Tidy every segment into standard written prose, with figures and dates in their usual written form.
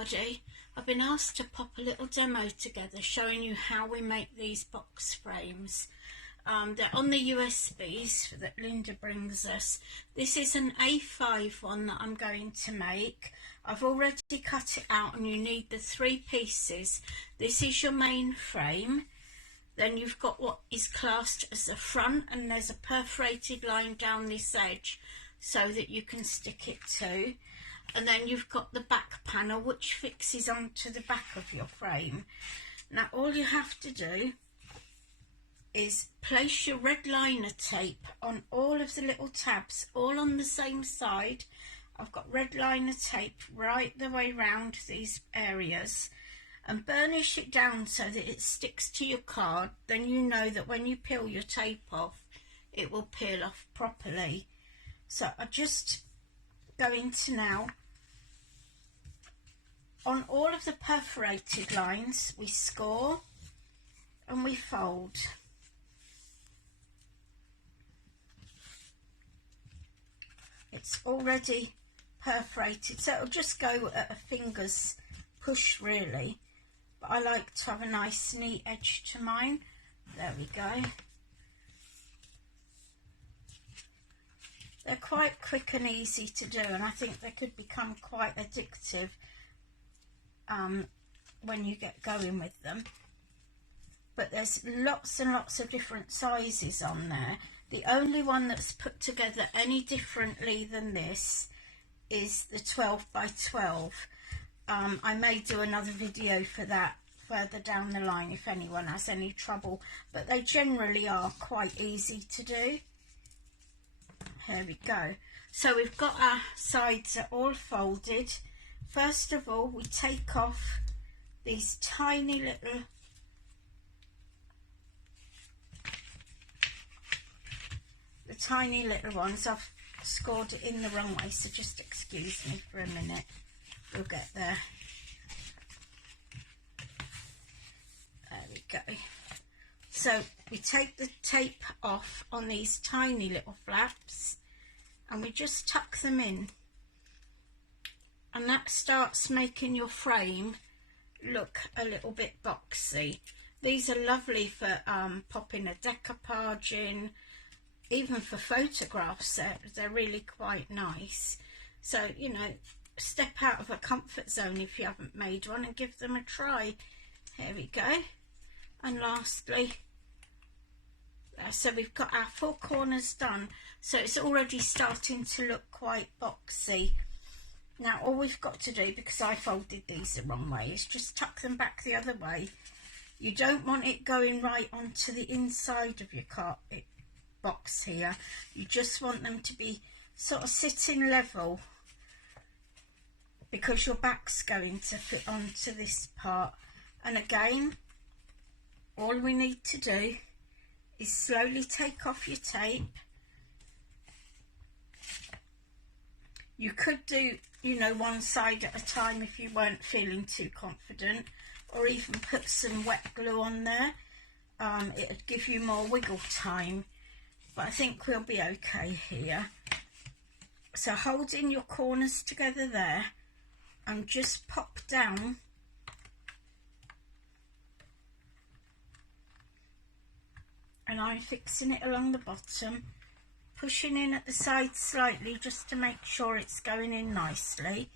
everybody. I've been asked to pop a little demo together showing you how we make these box frames. They're on the USBs that Linda brings us. This is an A5 one that I'm going to make. I've already cut it out and you need the 3 pieces. This is your main frame. Then you've got what is classed as the front, and there's a perforated line down this edge so that you can stick it to. And then you've got the back panel which fixes onto the back of your frame. Now all you have to do is place your red liner tape on all of the little tabs, all on the same side. I've got red liner tape right the way round these areas, and burnish it down so that it sticks to your card. Then you know that when you peel your tape off, it will peel off properly. So I just go into now. On all of the perforated lines, we score and we fold. It's already perforated, so it'll just go at a finger's push really, but I like to have a nice neat edge to mine. There we go. They're quite quick and easy to do, and I think they could become quite addictive when you get going with them. But there's lots and lots of different sizes on there. The only one that's put together any differently than this is the 12 by 12. I may do another video for that further down the line if anyone has any trouble, but they generally are quite easy to do. Here we go. So we've got our sides are all folded. First of all, we take off these tiny little ones. I've scored it in the wrong way, so just excuse me for a minute. We'll get there. There we go. So we take the tape off on these tiny little flaps and we just tuck them in, and that starts making your frame look a little bit boxy. These are lovely for popping a decoupage in, even for photographs. They're really quite nice. So, you know, step out of a comfort zone if you haven't made one and give them a try. Here we go. And lastly, so we've got our 4 corners done, so it's already starting to look quite boxy. Now all we've got to do, because I folded these the wrong way, is just tuck them back the other way. You don't want it going right onto the inside of your box here. You just want them to be sort of sitting level, because your back's going to fit onto this part. And again, all we need to do is slowly take off your tape. You could do, you know, one side at a time if you weren't feeling too confident, or even put some wet glue on there. It'd give you more wiggle time, but I think we'll be okay here. So holding your corners together there, and just pop down and I'm fixing it along the bottom, pushing in at the side slightly just to make sure it's going in nicely.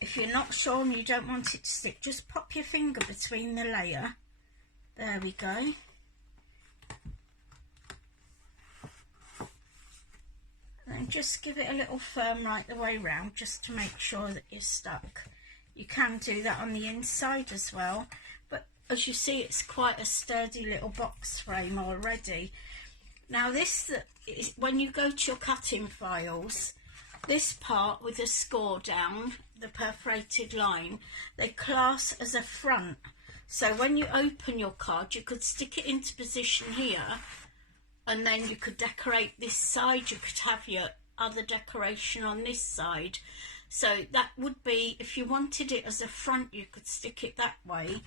If you're not sure and you don't want it to stick, just pop your finger between the layer. There we go. And just give it a little firm right the way round, just to make sure that you're stuck. You can do that on the inside as well, but as you see, it's quite a sturdy little box frame already. Now this, when you go to your cutting files, this part with the score down, the perforated line, they class as a front. So when you open your card, you could stick it into position here, and then you could decorate this side. You could have your other decoration on this side. So that would be, if you wanted it as a front, you could stick it that way.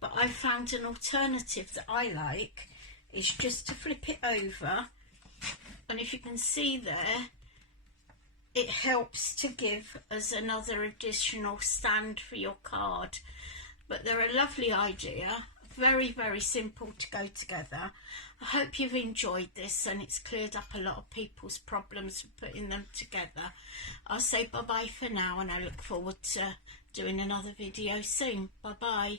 But I found an alternative that I like, is just to flip it over, and if you can see there, it helps to give as another additional stand for your card. But they're a lovely idea, very, very simple to go together. I hope you've enjoyed this and it's cleared up a lot of people's problems with putting them together. I'll say bye bye for now, and I look forward to doing another video soon. Bye bye.